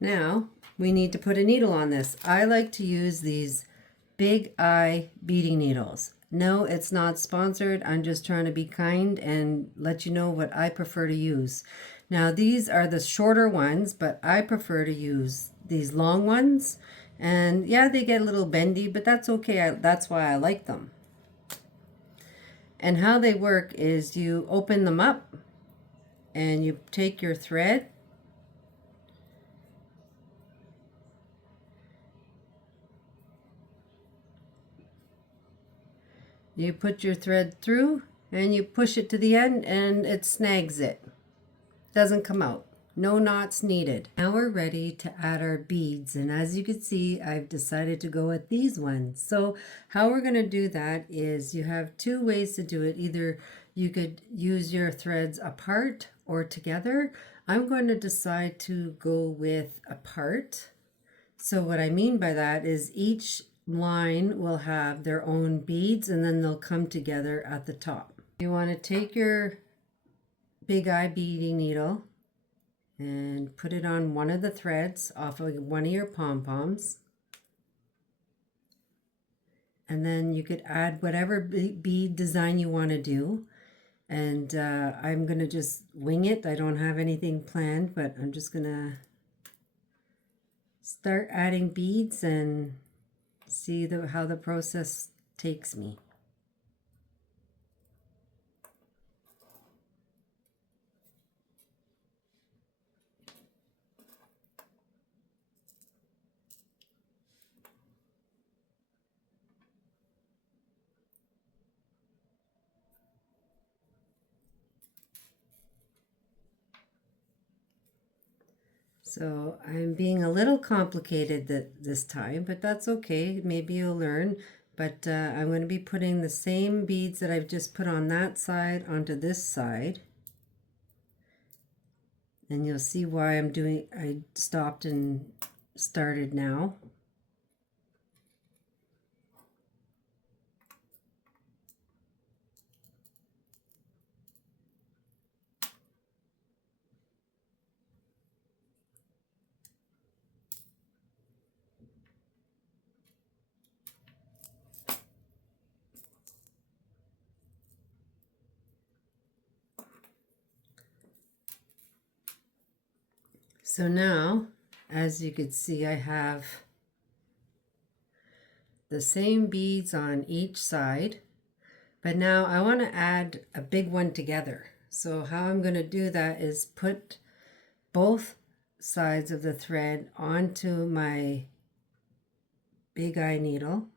Now we need to put a needle on this. I like to use these Big Eye beading needles. No, it's not sponsored. I'm just trying to be kind and let you know what I prefer to use. Now these are the shorter ones, but I prefer to use these long ones. And yeah, they get a little bendy, but that's okay. That's why I like them. And how they work is you open them up and you take your thread you put your thread through and you push it to the end and it snags it. Doesn't come out. No knots needed. Now we're ready to add our beads, and as you can see, I've decided to go with these ones. So how we're going to do that is you have two ways to do it. Either you could use your threads apart or together. I'm going to decide to go with apart. So what I mean by that is each line will have their own beads and then they'll come together at the top. You want to take your Big Eye beading needle and put it on one of the threads off of one of your pom-poms. And then you could add whatever bead design you want to do. And I'm going to just wing it. I don't have anything planned, but I'm just going to start adding beads and see how the process takes me. So I'm being a little complicated this time, but that's okay. Maybe you'll learn. But I'm going to be putting the same beads that I've just put on that side onto this side. And you'll see why I stopped and started now. So now, as you can see, I have the same beads on each side, but now I want to add a big one together. So how I'm going to do that is put both sides of the thread onto my Big Eye needle.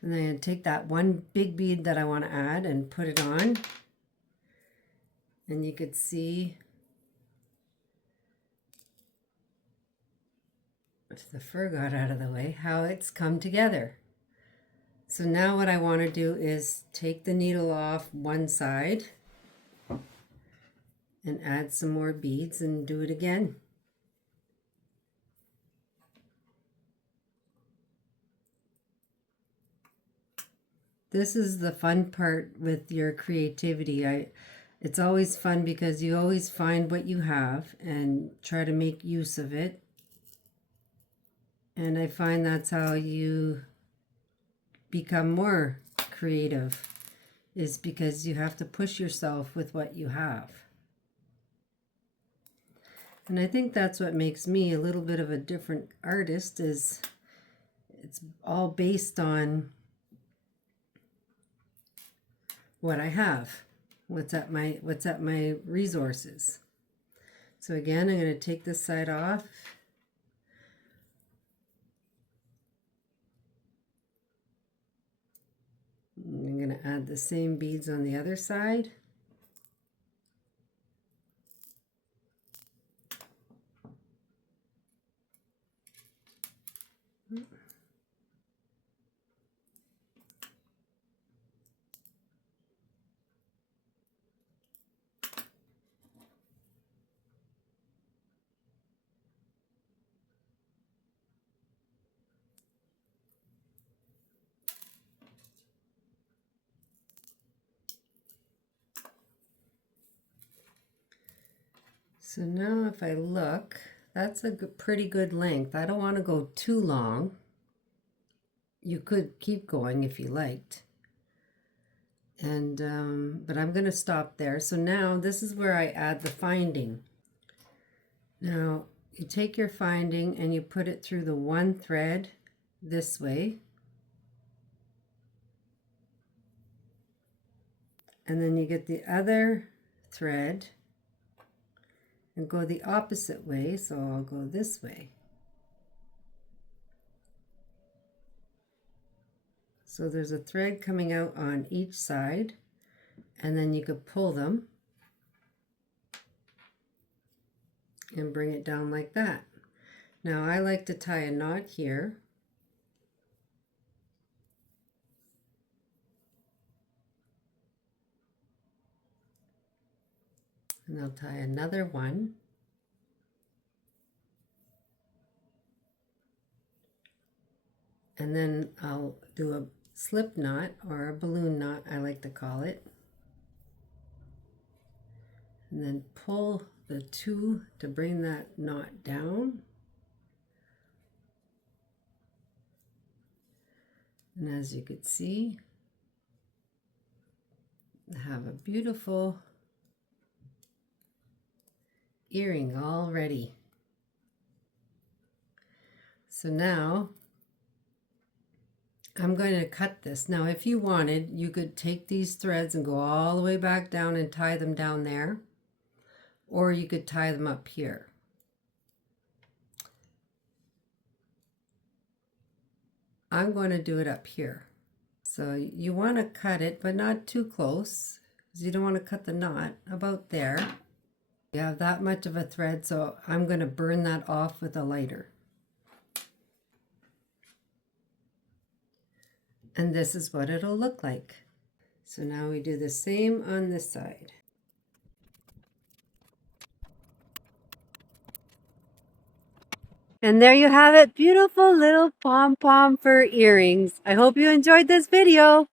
And then take that one big bead that I want to add and put it on. And you could see if the fur got out of the way, how it's come together. So now what I want to do is take the needle off one side and add some more beads and do it again. This is the fun part with your creativity. It's always fun because you always find what you have and try to make use of it. And I find that's how you become more creative, is because you have to push yourself with what you have. And I think that's what makes me a little bit of a different artist, is it's all based on what I have, what's at my resources. So again, I'm going to take this side off. I'm going to add the same beads on the other side. So now if I look, that's a pretty good length. I don't want to go too long. You could keep going if you liked. And but I'm going to stop there. So now this is where I add the finding. Now you take your finding and you put it through the one thread this way. And then you get the other thread and go the opposite way. So I'll go this way. So there's a thread coming out on each side, and then you could pull them and bring it down like that. Now I like to tie a knot here. And I'll tie another one. And then I'll do a slip knot, or a balloon knot I like to call it. And then pull the two to bring that knot down. And as you could see, I have a beautiful earring all ready. So now I'm going to cut this. Now if you wanted, you could take these threads and go all the way back down and tie them down there, or you could tie them up here. I'm going to do it up here. So you want to cut it, but not too close, because you don't want to cut the knot. About there. You have that much of a thread, so I'm going to burn that off with a lighter. And this is what it'll look like. So now we do the same on this side. And there you have it, beautiful little pom-pom fur earrings. I hope you enjoyed this video.